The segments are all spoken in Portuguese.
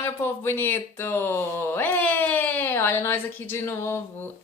meu povo bonito! Olha nós aqui de novo.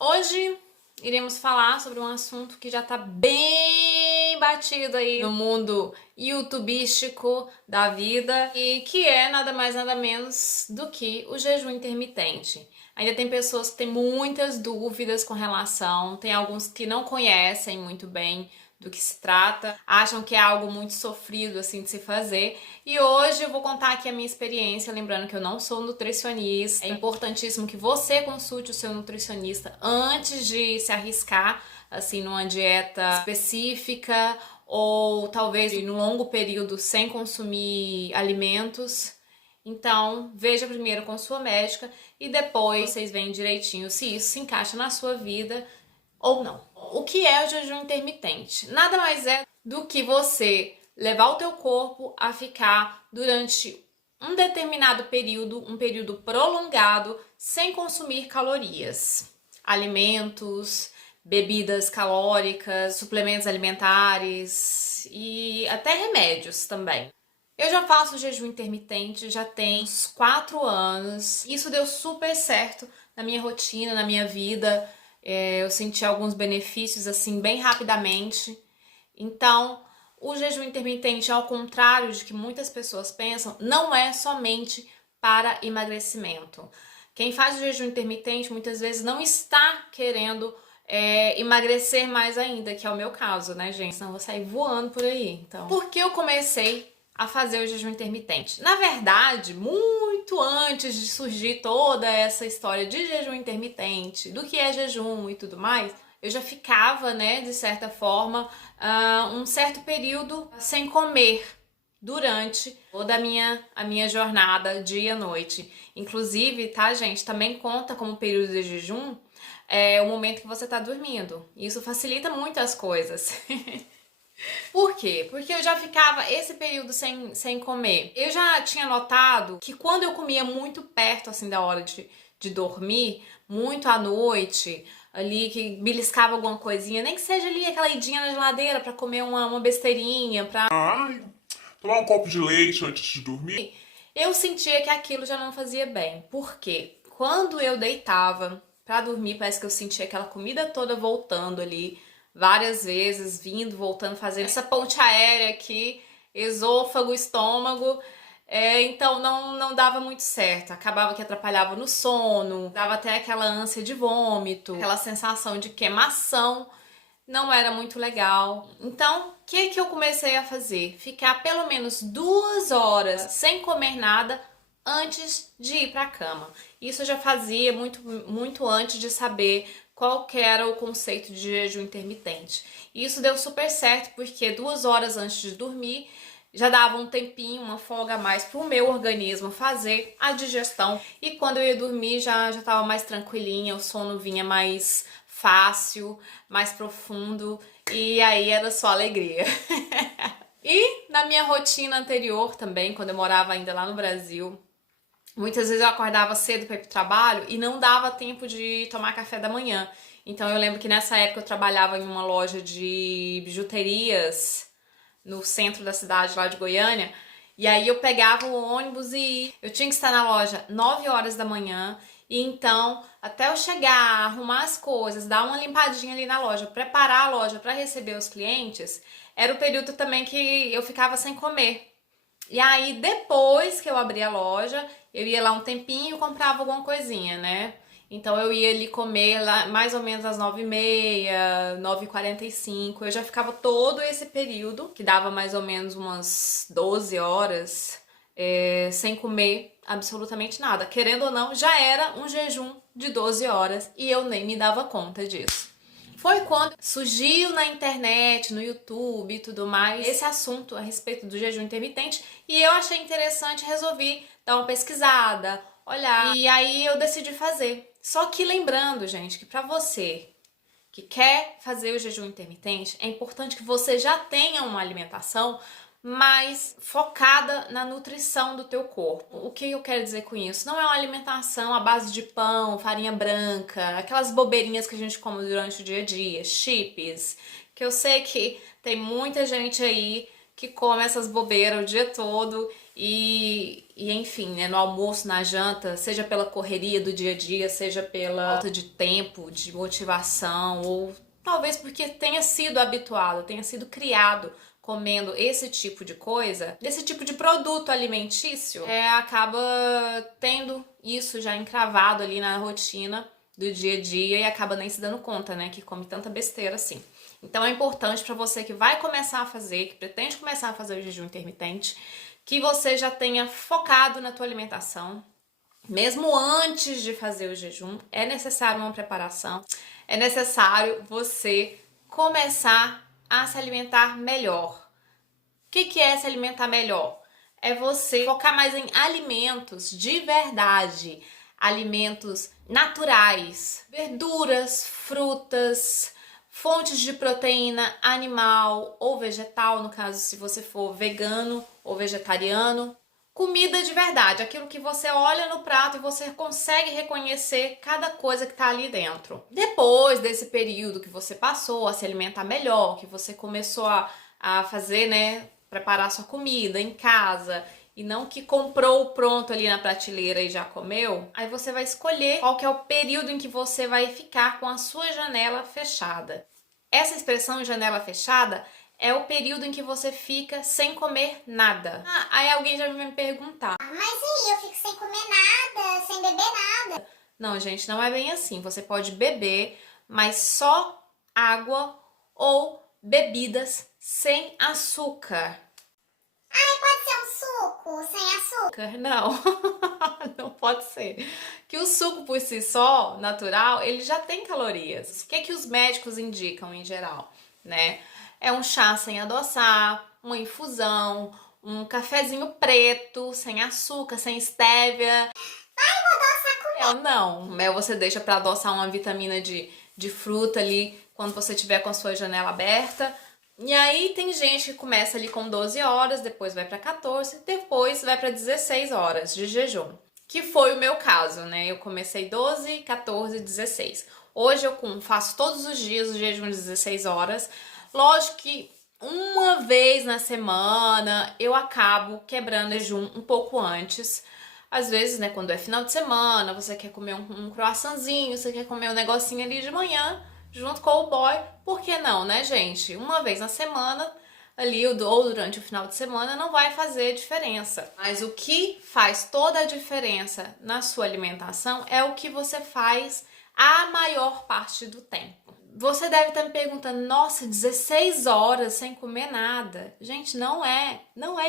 Hoje iremos falar sobre um assunto que já tá bem batido aí no mundo youtubístico da vida e que é nada mais nada menos do que o jejum intermitente. Ainda tem pessoas que têm muitas dúvidas com relação, tem alguns que não conhecem muito bem do que se trata, acham que é algo muito sofrido assim de se fazer. E hoje eu vou contar aqui a minha experiência, lembrando que eu não sou nutricionista. É importantíssimo que você consulte o seu nutricionista antes de se arriscar assim numa dieta específica ou talvez no longo período sem consumir alimentos. Então, veja primeiro com sua médica e depois vocês veem direitinho se isso se encaixa na sua vida ou não. O que é o jejum intermitente? Nada mais é do que você levar o teu corpo a ficar durante um determinado período, um período prolongado, sem consumir calorias, alimentos, bebidas calóricas, suplementos alimentares e até remédios também. Eu já faço jejum intermitente, já tem uns 4 anos. Isso deu super certo na minha rotina, na minha vida. Eu senti alguns benefícios assim bem rapidamente. Então, o jejum intermitente, ao contrário de que muitas pessoas pensam, não é somente para emagrecimento. Quem faz o jejum intermitente muitas vezes não está querendo emagrecer mais ainda, que é o meu caso, né, gente? Senão eu vou sair voando por aí. Então, por que eu comecei a fazer o jejum intermitente? Na verdade, muito antes de surgir toda essa história de jejum intermitente, do que é jejum e tudo mais, eu já ficava, né, de certa forma, um certo período sem comer durante toda a minha jornada, dia e noite. Inclusive, tá, gente, também conta como período de jejum o momento que você tá dormindo. Isso facilita muito as coisas. Por quê? Porque eu já ficava esse período sem comer. Eu já tinha notado que quando eu comia muito perto assim da hora de dormir, muito à noite, ali que beliscava alguma coisinha, nem que seja ali aquela idinha na geladeira pra comer uma besteirinha, pra Tomar um copo de leite antes de dormir. eu sentia que aquilo já não fazia bem. Por quê? Quando eu deitava pra dormir, parece que eu sentia aquela comida toda voltando ali, várias vezes, vindo, voltando, fazendo essa ponte aérea aqui, esôfago, estômago. Então não dava muito certo. Acabava que atrapalhava no sono, dava até aquela ânsia de vômito, aquela sensação de queimação. Não era muito legal. Então, o que eu comecei a fazer? Ficar pelo menos 2 horas sem comer nada antes de ir para a cama. Isso eu já fazia muito antes de saber qual que era o conceito de jejum intermitente. E isso deu super certo porque 2 horas antes de dormir já dava um tempinho, uma folga a mais para o meu organismo fazer a digestão. E quando eu ia dormir já estava mais tranquilinha, o sono vinha mais fácil, mais profundo, e aí era só alegria. E na minha rotina anterior também, quando eu morava ainda lá no Brasil, muitas vezes eu acordava cedo para ir pro trabalho e não dava tempo de tomar café da manhã. Então eu lembro que nessa época eu trabalhava em uma loja de bijuterias no centro da cidade lá de Goiânia, e aí eu pegava o ônibus e eu tinha que estar na loja 9 horas da manhã. E então, até eu chegar, arrumar as coisas, dar uma limpadinha ali na loja, preparar a loja para receber os clientes, era o período também que eu ficava sem comer. E aí, depois que eu abria a loja, eu ia lá um tempinho e comprava alguma coisinha, né? Então eu ia ali comer lá mais ou menos às 9h30, 9h45. Eu já ficava todo esse período, que dava mais ou menos umas 12 horas, sem comer absolutamente nada. Querendo ou não, já era um jejum de 12 horas e eu nem me dava conta disso. Foi quando surgiu na internet, no YouTube e tudo mais, esse assunto a respeito do jejum intermitente e eu achei interessante, resolvi dar uma pesquisada, olhar, e aí eu decidi fazer. Só que lembrando, gente, que pra você que quer fazer o jejum intermitente, é importante que você já tenha uma alimentação mais focada na nutrição do teu corpo. O que eu quero dizer com isso? Não é uma alimentação à base de pão, farinha branca, aquelas bobeirinhas que a gente come durante o dia a dia, chips, que eu sei que tem muita gente aí que come essas bobeiras o dia todo E enfim, né, no almoço, na janta, seja pela correria do dia a dia, seja pela falta de tempo, de motivação, ou talvez porque tenha sido habituado, tenha sido criado comendo esse tipo de coisa, esse tipo de produto alimentício, acaba tendo isso já encravado ali na rotina do dia a dia e acaba nem se dando conta, né, que come tanta besteira assim. Então é importante para você que vai começar a fazer, que pretende começar a fazer o jejum intermitente, que você já tenha focado na tua alimentação. Mesmo antes de fazer o jejum, é necessário uma preparação, é necessário você começar a se alimentar melhor. O que é se alimentar melhor? É você focar mais em alimentos de verdade, alimentos naturais, verduras, frutas, fontes de proteína animal ou vegetal, no caso se você for vegano ou vegetariano. Comida de verdade, aquilo que você olha no prato e você consegue reconhecer cada coisa que está ali dentro. Depois desse período que você passou a se alimentar melhor, que você começou a fazer, né, preparar sua comida em casa e não que comprou pronto ali na prateleira e já comeu, aí você vai escolher qual que é o período em que você vai ficar com a sua janela fechada. Essa expressão janela fechada é o período em que você fica sem comer nada. Aí alguém já vai me perguntar: mas e eu fico sem comer nada, sem beber nada? Não, gente, não é bem assim. Você pode beber, mas só água ou bebidas sem açúcar. Pode ser um suco sem açúcar? Não, não pode ser. Que o suco por si só, natural, ele já tem calorias. O que é que os médicos indicam em geral, né? É um chá sem adoçar, uma infusão, um cafezinho preto, sem açúcar, sem stevia. Não, você deixa para adoçar uma vitamina de fruta ali quando você tiver com a sua janela aberta. E aí tem gente que começa ali com 12 horas, depois vai para 14, depois vai para 16 horas de jejum. Que foi o meu caso, né? Eu comecei 12, 14, 16. Hoje eu faço todos os dias o jejum de 16 horas. Lógico que uma vez na semana eu acabo quebrando o jejum um pouco antes. Às vezes, né, quando é final de semana, você quer comer um croissantzinho, você quer comer um negocinho ali de manhã, junto com o boy. Por que não, né, gente? Uma vez na semana, ali ou durante o final de semana, não vai fazer diferença. Mas o que faz toda a diferença na sua alimentação é o que você faz a maior parte do tempo. Você deve estar me perguntando: nossa, 16 horas sem comer nada. Gente, não é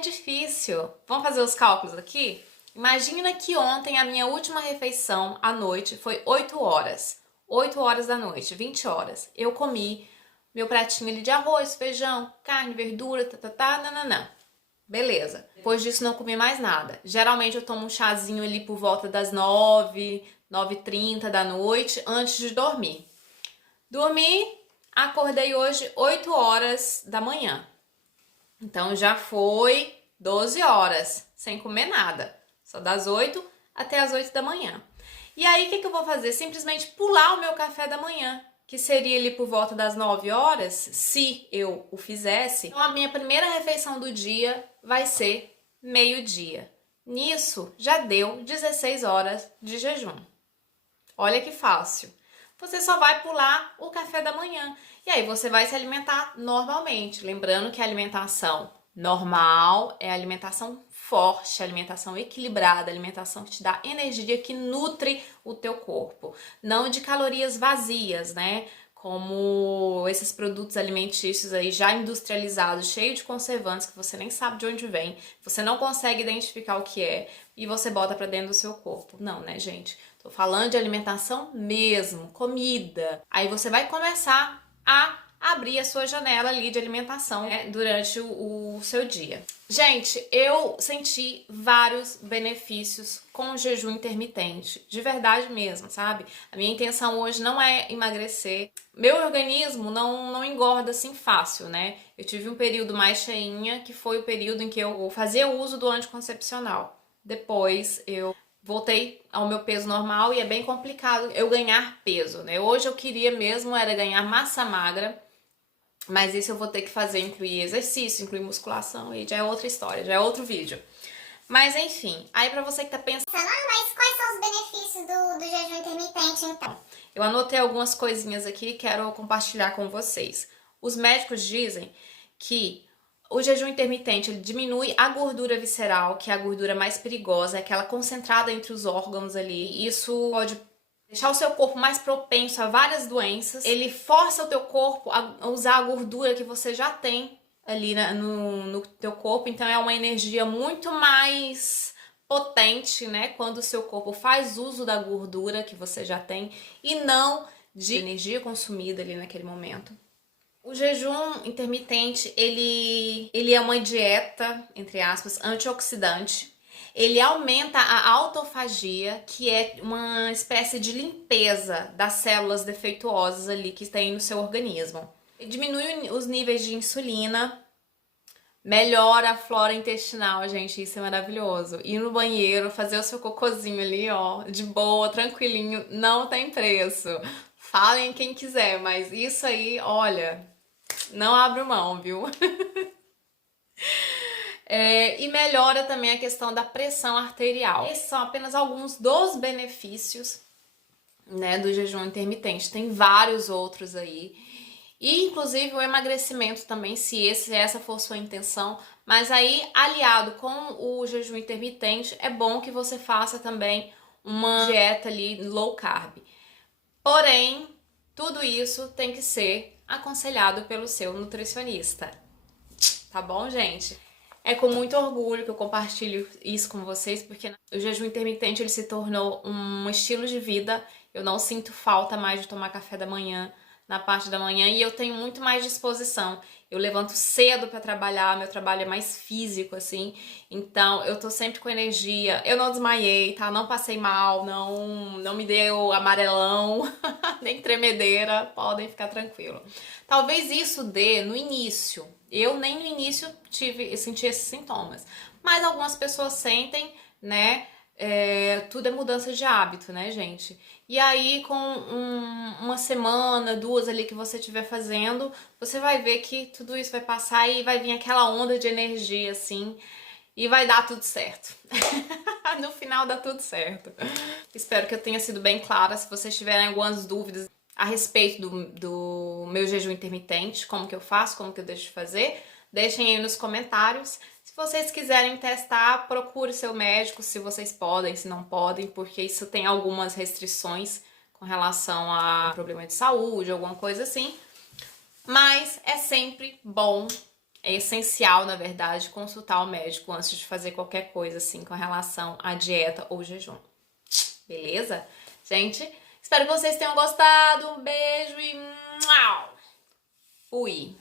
difícil. Vamos fazer os cálculos aqui? Imagina que ontem a minha última refeição à noite foi 8 horas. 8 horas da noite, 20 horas. Eu comi meu pratinho ali de arroz, feijão, carne, verdura, nananã. Beleza. Depois disso não comi mais nada. Geralmente eu tomo um chazinho ali por volta das 9, 9h30 da noite, antes de dormir. Dormi, acordei hoje 8 horas da manhã. Então já foi 12 horas sem comer nada. Só das 8 até as 8 da manhã. E aí, o que eu vou fazer? Simplesmente pular o meu café da manhã, que seria ali por volta das 9 horas, se eu o fizesse. Então, a minha primeira refeição do dia vai ser meio-dia. Nisso, já deu 16 horas de jejum. Olha que fácil. Você só vai pular o café da manhã. E aí, você vai se alimentar normalmente. Lembrando que a alimentação normal é a alimentação forte, alimentação equilibrada, alimentação que te dá energia, que nutre o teu corpo. Não de calorias vazias, né? Como esses produtos alimentícios aí já industrializados, cheios de conservantes, que você nem sabe de onde vem, você não consegue identificar o que é e você bota pra dentro do seu corpo. Não, né, gente? Tô falando de alimentação mesmo, comida. Aí você vai começar a abrir a sua janela ali de alimentação, né, durante o seu dia. Gente, eu senti vários benefícios com o jejum intermitente, de verdade mesmo, sabe? A minha intenção hoje não é emagrecer. Meu organismo não engorda assim fácil, né? Eu tive um período mais cheinha, que foi o período em que eu fazia uso do anticoncepcional. Depois eu voltei ao meu peso normal e é bem complicado eu ganhar peso, né? Hoje eu queria mesmo era ganhar massa magra, mas isso eu vou ter que fazer, incluir exercício, incluir musculação, e já é outra história, já é outro vídeo. Mas enfim, aí pra você que tá pensando, Mas quais são os benefícios do jejum intermitente, então? eu anotei algumas coisinhas aqui e quero compartilhar com vocês. Os médicos dizem que o jejum intermitente ele diminui a gordura visceral, que é a gordura mais perigosa, é aquela concentrada entre os órgãos ali. Isso pode deixar o seu corpo mais propenso a várias doenças. Ele força o teu corpo a usar a gordura que você já tem ali no teu corpo, então é uma energia muito mais potente, né, quando o seu corpo faz uso da gordura que você já tem e não de energia consumida ali naquele momento. O jejum intermitente, ele é uma dieta, entre aspas, antioxidante. Ele aumenta a autofagia, que é uma espécie de limpeza das células defeituosas ali que tem no seu organismo. Ele diminui os níveis de insulina, melhora a flora intestinal, gente, isso é maravilhoso. Ir no banheiro, fazer o seu cocôzinho ali, ó, de boa, tranquilinho, não tem preço. Falem quem quiser, mas isso aí, olha, não abro mão, viu? E melhora também a questão da pressão arterial. Esses são apenas alguns dos benefícios, né, do jejum intermitente. Tem vários outros aí. E inclusive o emagrecimento também, se essa for sua intenção. Mas aí, aliado com o jejum intermitente, é bom que você faça também uma dieta ali low carb. Porém, tudo isso tem que ser aconselhado pelo seu nutricionista. Tá bom, gente? É com muito orgulho que eu compartilho isso com vocês, porque o jejum intermitente ele se tornou um estilo de vida. Eu não sinto falta mais de tomar café da manhã, na parte da manhã, e eu tenho muito mais disposição. Eu levanto cedo para trabalhar, meu trabalho é mais físico, assim, então eu tô sempre com energia. Eu não desmaiei, tá? Não passei mal, não me deu amarelão, nem tremedeira, podem ficar tranquilo. Talvez isso dê no início. Eu nem no início senti esses sintomas, mas algumas pessoas sentem, né? Tudo é mudança de hábito, né, gente? E aí, com uma semana, duas ali que você estiver fazendo, você vai ver que tudo isso vai passar e vai vir aquela onda de energia, assim, e vai dar tudo certo. No final dá tudo certo. Espero que eu tenha sido bem clara. Se vocês tiverem algumas dúvidas a respeito do meu jejum intermitente, como que eu faço, como que eu deixo de fazer, deixem aí nos comentários. Se vocês quiserem testar, procure seu médico, se vocês podem, se não podem, porque isso tem algumas restrições com relação a problema de saúde, alguma coisa assim. Mas é sempre bom, é essencial, na verdade, consultar o médico antes de fazer qualquer coisa assim com relação à dieta ou jejum. Beleza? Gente, espero que vocês tenham gostado. Um beijo e fui!